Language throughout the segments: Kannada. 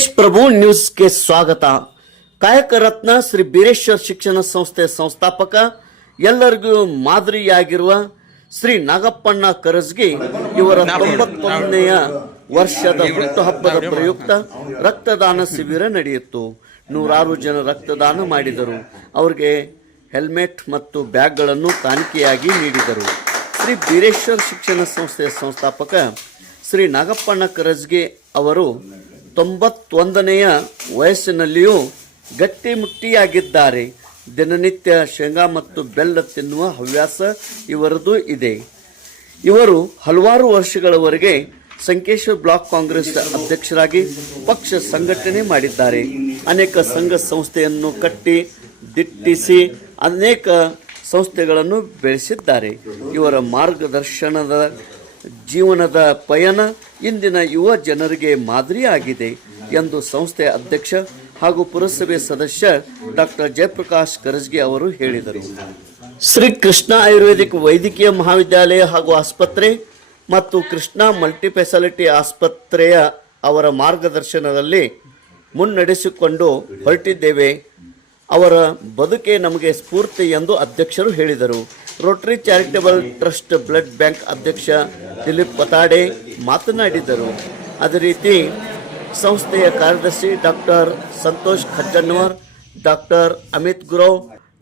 ತೇಜ್ ಪ್ರಭು ನ್ಯೂಸ್ಗೆ ಸ್ವಾಗತ. ಕಾಯಕರತ್ನ ಶ್ರೀ ಬೀರೇಶ್ವರ್ ಶಿಕ್ಷಣ ಸಂಸ್ಥೆ ಸಂಸ್ಥಾಪಕ, ಎಲ್ಲರಿಗೂ ಮಾದರಿಯಾಗಿರುವ ಶ್ರೀ ನಾಗಪ್ಪಣ್ಣ ಕರಸ್ಗಿ ಇವರ ತೊಂಬತ್ತೊಂದನೆಯ ವರ್ಷದ ಹುಟ್ಟುಹಬ್ಬದ ಪ್ರಯುಕ್ತ ರಕ್ತದಾನ ಶಿಬಿರ ನಡೆಯಿತು. ನೂರಾರು ಜನ ರಕ್ತದಾನ ಮಾಡಿದರು. ಅವರಿಗೆ ಹೆಲ್ಮೆಟ್ ಮತ್ತು ಬ್ಯಾಗ್ಗಳನ್ನು ಕಾಣಿಕೆಯಾಗಿ ನೀಡಿದರು. ಶ್ರೀ ಬೀರೇಶ್ವರ್ ಶಿಕ್ಷಣ ಸಂಸ್ಥೆಯ ಸಂಸ್ಥಾಪಕ ಶ್ರೀ ನಾಗಪ್ಪಣ್ಣ ಕರಜ್ಗೆ ಅವರು ತೊಂಬತ್ತೊಂದನೆಯ ವಯಸ್ಸಿನಲ್ಲಿಯೂ ಗಟ್ಟಿಮುಟ್ಟಿಯಾಗಿದ್ದಾರೆ. ದಿನನಿತ್ಯ ಶೇಂಗಾ ಮತ್ತು ಬೆಲ್ಲ ತಿನ್ನುವ ಹವ್ಯಾಸ ಇವರದು ಇದೆ. ಇವರು ಹಲವಾರು ವರ್ಷಗಳವರೆಗೆ ಸಂಕೇಶ್ವರ ಬ್ಲಾಕ್ ಕಾಂಗ್ರೆಸ್ ಅಧ್ಯಕ್ಷರಾಗಿ ಪಕ್ಷ ಸಂಘಟನೆ ಮಾಡಿದ್ದಾರೆ. ಅನೇಕ ಸಂಘ ಸಂಸ್ಥೆಯನ್ನು ಕಟ್ಟಿ, ದಿಟ್ಟಿಸಿ, ಅನೇಕ ಸಂಸ್ಥೆಗಳನ್ನು ಬೆಳೆಸಿದ್ದಾರೆ. ಇವರ ಮಾರ್ಗದರ್ಶನದ ಜೀವನದ ಪಯಣ ಇಂದಿನ ಯುವ ಜನರಿಗೆ ಮಾದರಿಯಾಗಿದೆ ಎಂದು ಸಂಸ್ಥೆಯ ಅಧ್ಯಕ್ಷ ಹಾಗೂ ಪುರಸಭೆ ಸದಸ್ಯ ಡಾಕ್ಟರ್ ಜಯಪ್ರಕಾಶ್ ಕರಜ್ಗಿ ಅವರು ಹೇಳಿದರು. ಶ್ರೀ ಕೃಷ್ಣ ಆಯುರ್ವೇದಿಕ್ ವೈದ್ಯಕೀಯ ಮಹಾವಿದ್ಯಾಲಯ ಹಾಗೂ ಆಸ್ಪತ್ರೆ ಮತ್ತು ಕೃಷ್ಣ ಮಲ್ಟಿಫೆಸಿಲಿಟಿ ಆಸ್ಪತ್ರೆಯ ಅವರ ಮಾರ್ಗದರ್ಶನದಲ್ಲಿ ಮುನ್ನಡೆಸಿಕೊಂಡು ಹೊರಟಿದ್ದೇವೆ. ಅವರ ಬದುಕೆ ನಮಗೆ ಸ್ಫೂರ್ತಿ ಎಂದು ಅಧ್ಯಕ್ಷರು ಹೇಳಿದರು. Rotary charitable trust blood bank ಅಧ್ಯಕ್ಷ ದಿಲೀಪ್ ಪತಾಡೆ ಮಾತನಾಡಿದರು. ಅದೇ ರೀತಿ ಸಂಸ್ಥೆಯ ಕಾರ್ಯದರ್ಶಿ doctor Santosh Khajjanwar doctor Amit Gurav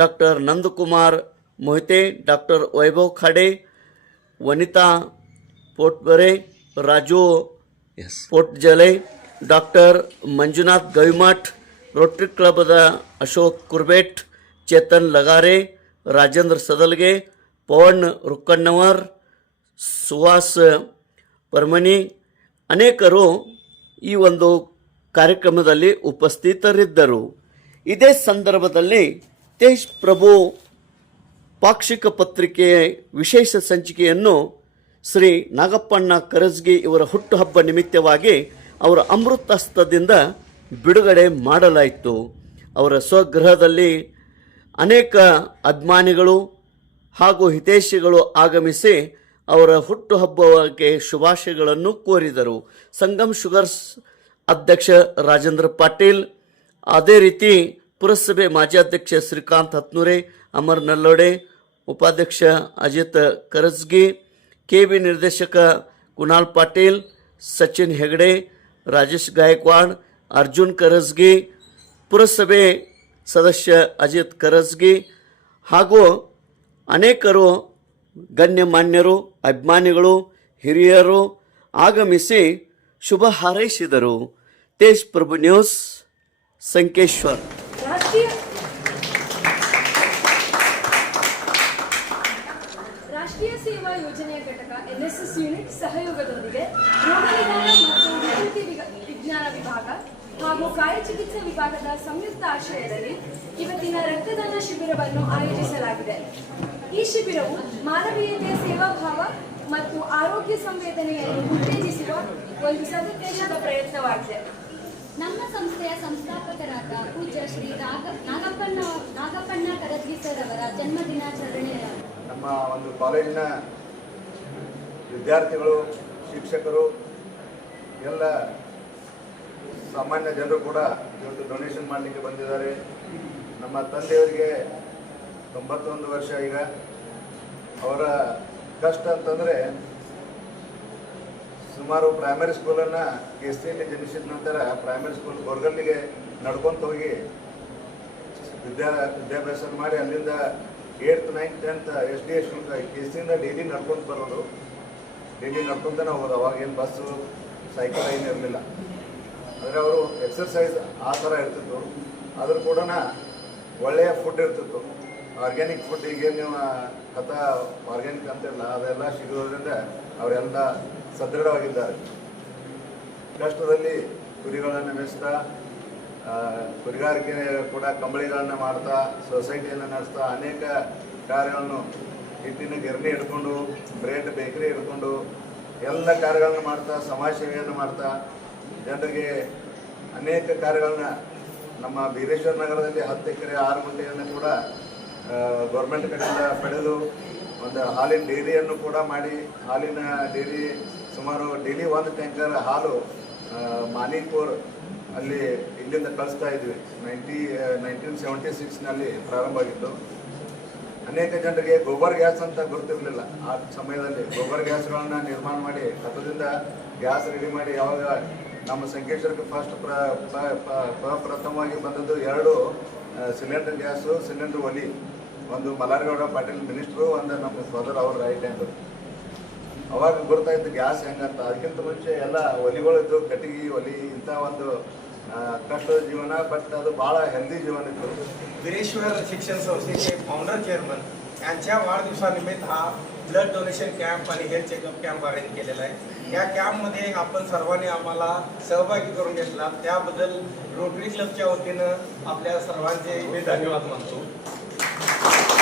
doctor Nandakumar Mohite doctor Vaibhav Khade Vanita Potbare Raju Potjale doctor Manjunath Gavimath Rotary ಕ್ಲಬ್ದ Ashok Kurbet Chetan Lagare Rajendra Sadalge Pavan Rukkannavar Suhas Parmani ಅನೇಕರು ಈ ಒಂದು ಕಾರ್ಯಕ್ರಮದಲ್ಲಿ ಉಪಸ್ಥಿತರಿದ್ದರು. ಇದೇ ಸಂದರ್ಭದಲ್ಲಿ ತೇಜ್ ಪ್ರಭು ಪಾಕ್ಷಿಕ ಪತ್ರಿಕೆ ವಿಶೇಷ ಸಂಚಿಕೆಯನ್ನು ಶ್ರೀ ನಾಗಪ್ಪಣ್ಣ ಕರಜ್ಗಿ ಇವರ ಹುಟ್ಟುಹಬ್ಬ ನಿಮಿತ್ತವಾಗಿ ಅವರ ಅಮೃತಸ್ತದಿಂದ ಬಿಡುಗಡೆ ಮಾಡಲಾಯಿತು. ಅವರ ಸ್ವಗೃಹದಲ್ಲಿ ಅನೇಕ ಅಭಿಮಾನಿಗಳು ಹಾಗೂ ಹಿತೈಷಿಗಳು ಆಗಮಿಸಿ ಅವರ ಹುಟ್ಟುಹಬ್ಬಕ್ಕೆ ಶುಭಾಶಯಗಳನ್ನು ಕೋರಿದರು. ಸಂಗಮ್ ಶುಗರ್ಸ್ ಅಧ್ಯಕ್ಷ ರಾಜೇಂದ್ರ ಪಾಟೀಲ್, ಅದೇ ರೀತಿ ಪುರಸಭೆ ಮಾಜಿ ಅಧ್ಯಕ್ಷ ಶ್ರೀಕಾಂತ್ ಹತ್ನೂರೆ, ಅಮರ್ ನಲ್ಲೋಡೆ, ಉಪಾಧ್ಯಕ್ಷ ಅಜಿತ್ ಕರಜ್ಗಿ ಕೆ ಬಿ ನಿರ್ದೇಶಕ ಕುನಾಲ್ ಪಾಟೀಲ್, ಸಚಿನ್ ಹೆಗಡೆ, ರಾಜೇಶ್ ಗಾಯಕ್ವಾಡ್, ಅರ್ಜುನ್ ಕರಜ್ಗಿ, ಪುರಸಭೆ ಸದಸ್ಯ ಅಜಿತ್ ಕರಜ್ಗಿ ಹಾಗೂ ಅನೇಕರು ಗಣ್ಯಮಾನ್ಯರು, ಅಭಿಮಾನಿಗಳು, ಹಿರಿಯರು ಆಗಮಿಸಿ ಶುಭ ಹಾರೈಸಿದರು. ತೇಜ್ ಪ್ರಭು ನ್ಯೂಸ್, ಸಂಕೇಶ್ವರ್. ಸಂಯುಕ್ತ ಆಶ್ರಯದಲ್ಲಿ ಇವತ್ತಿನ ರಕ್ತದಾನ ಶಿಬಿರವನ್ನು ಆಯೋಜಿಸಲಾಗಿದೆ. ಈ ಶಿಬಿರವು ಮಾನವೀಯತೆಯ ಸೇವಾಭಾವ ಮತ್ತು ಆರೋಗ್ಯ ಸಂವೇದನೆಯನ್ನು ಉತ್ತೇಜಿಸುವ ಒಂದು ಸದುದ್ದೇಶದ ಪ್ರಯತ್ನವಾಗಿದೆ. ನಮ್ಮ ಸಂಸ್ಥೆಯ ಸಂಸ್ಥಾಪಕರಾದ ಪೂಜ್ಯ ಶ್ರೀ ನಾಗ ನಾಗಪ್ಪಣ್ಣ ನಾಗಪ್ಪಣ್ಣ ಕರದ್ಗಿ ಸರ್ ಅವರ ಜನ್ಮ ದಿನಾಚರಣೆ ನಮ್ಮ ಒಂದು ಕಾಲೇಜಿನ ವಿದ್ಯಾರ್ಥಿಗಳು ಶಿಕ್ಷಕರು ಎಲ್ಲ ಸಾಮಾನ್ಯ ಜನರು ಕೂಡ ಇವತ್ತು ಡೊನೇಷನ್ ಮಾಡಲಿಕ್ಕೆ ಬಂದಿದ್ದಾರೆ. ನಮ್ಮ ತಂದೆಯವರಿಗೆ ತೊಂಬತ್ತೊಂದು ವರ್ಷ ಈಗ ಅವರ ಕಷ್ಟ ಅಂತಂದರೆ ಸುಮಾರು ಪ್ರೈಮರಿ ಸ್ಕೂಲನ್ನು ಎಸ್ ಸಿಯಲ್ಲಿ ಜನಿಸಿದ ನಂತರ ಪ್ರೈಮರಿ ಸ್ಕೂಲ್ ಹೊರಗಲ್ಲಿಗೆ ನಡ್ಕೊತ ಹೋಗಿ ವಿದ್ಯಾ ವಿದ್ಯಾಭ್ಯಾಸ ಮಾಡಿ ಅಲ್ಲಿಂದ eighth ninth tenth S D S ಕೆಸಿಯಿಂದ daily ನಡ್ಕೊತ ಬರೋದು. ಡೈಲಿ ನಡ್ಕೊತಾನೆ ಹೋಗೋದು ಅವಾಗ ಏನು ಬಸ್ಸು ಸೈಕಲ್ ಏನು ಇರಲಿಲ್ಲ. ಆದರೆ ಅವರು ಎಕ್ಸರ್ಸೈಸ್ ಆ ಥರ ಇರ್ತಿತ್ತು. ಆದರೂ ಕೂಡ ಒಳ್ಳೆಯ ಫುಡ್ ಇರ್ತಿತ್ತು. ಆರ್ಗ್ಯಾನಿಕ್ ಫುಡ್ ಈಗ ನೀವು ಕಥ ಆರ್ಗ್ಯಾನಿಕ್ ಅಂತಿಲ್ಲ, ಅದೆಲ್ಲ ಸಿಗೋದ್ರಿಂದ ಅವರೆಲ್ಲ ಸದೃಢವಾಗಿದ್ದಾರೆ. ಕಷ್ಟದಲ್ಲಿ ಕುರಿಗಳನ್ನು ಮೆಸ್ತಾ ಕುರಿಗಾರಿಕೆ ಕೂಡ ಕಂಬಳಿಗಳನ್ನು ಮಾಡ್ತಾ ಸೊಸೈಟಿಯನ್ನು ನಡೆಸ್ತಾ ಅನೇಕ ಕಾರ್ಯಗಳನ್ನು ಹಿಟ್ಟಿನ ಗಿರಣಿ ಹಿಡ್ಕೊಂಡು ಬ್ರೆಡ್ ಬೇಕರಿ ಹಿಡ್ಕೊಂಡು, ಎಲ್ಲ ಕಾರ್ಯಗಳನ್ನು ಮಾಡ್ತಾ, ಸಮಾಜ ಸೇವೆಯನ್ನು ಮಾಡ್ತಾ, ಜನರಿಗೆ ಅನೇಕ ಕಾರ್ಯಗಳನ್ನ ನಮ್ಮ ಬೀರೇಶ್ವರ ನಗರದಲ್ಲಿ ಹತ್ತು ಎಕರೆ ಆರು ಮಂದಿಯನ್ನು ಕೂಡ ಗೌರ್ಮೆಂಟ್ ಕಡೆಯಿಂದ ಪಡೆದು ಒಂದು ಹಾಲಿನ ಡೈರಿಯನ್ನು ಕೂಡ ಮಾಡಿ, ಹಾಲಿನ ಡೈರಿ ಸುಮಾರು ಡೈಲಿ ಒಂದು ಟ್ಯಾಂಕರ್ ಹಾಲು ಮಾನಿಪುರ್ ಅಲ್ಲಿ ಇಲ್ಲಿಂದ ಕಳಿಸ್ತಾ ಇದ್ವಿ. ನೈಂಟಿ ನೈನ್ಟೀನ್ ಸೆವೆಂಟಿ ಸಿಕ್ಸ್ನಲ್ಲಿ ಪ್ರಾರಂಭ ಆಗಿತ್ತು. ಅನೇಕ ಜನರಿಗೆ ಗೋಬರ್ ಗ್ಯಾಸ್ ಅಂತ ಗೊತ್ತಿರಲಿಲ್ಲ. ಆ ಸಮಯದಲ್ಲಿ ಗೋಬರ್ ಗ್ಯಾಸ್ಗಳನ್ನು ನಿರ್ಮಾಣ ಮಾಡಿ ಅದರಿಂದ ಗ್ಯಾಸ್ ರೆಡಿ ಮಾಡಿ, ಯಾವಾಗ ನಮ್ಮ ಸಂಕೇಶ್ವರಕ್ಕೆ ಫಸ್ಟ್ ಪ್ರ- ಪ್ರಪ್ರಥಮವಾಗಿ ಬಂದದ್ದು ಎರಡು ಸಿಲಿಂಡರ್ ಗ್ಯಾಸು ಸಿಲಿಂಡರ್ ಒಲಿ. ಒಂದು ಮಲಾರಗೌಡ ಪಾಟೀಲ್ ಮಿನಿಸ್ಟ್ರು ಒಂದು ನಮ್ಮ ಸೋದರ ಅವ್ರ ರೈಟ್ ಹ್ಯಾಂಡ್ ಅವಾಗ ಗೊತ್ತಾಯ್ತು ಗ್ಯಾಸ್ ಹೆಂಗಂತ ಅದಕ್ಕಿಂತ ಮುಂಚೆ ಎಲ್ಲ ಒಲಿಗಳಿದ್ದು ಕಟ್ಟಿಗೆ ಒಲಿ ಇಂಥ ಒಂದು ಕಷ್ಟದ ಜೀವನ ಬಟ್ ಅದು ಭಾಳ ಹೆಲ್ದಿ ಜೀವನ ಇತ್ತು. वीरेश्वर शिक्षण संस्थेचे फाउंडर चेअरमन यांच्या वाढदिवसानिमित्त हा ब्लड डोनेशन कॅम्प आणि हेल्थ चेकअप कॅम्प अरेंज केलेला आहे या कॅम्पमध्ये आपण सर्वांनी आम्हाला सहभागी करून घेतला त्याबद्दल रोटरी क्लबच्या वतीनं आपल्या सर्वांचे मी धन्यवाद मानतो. Thank you.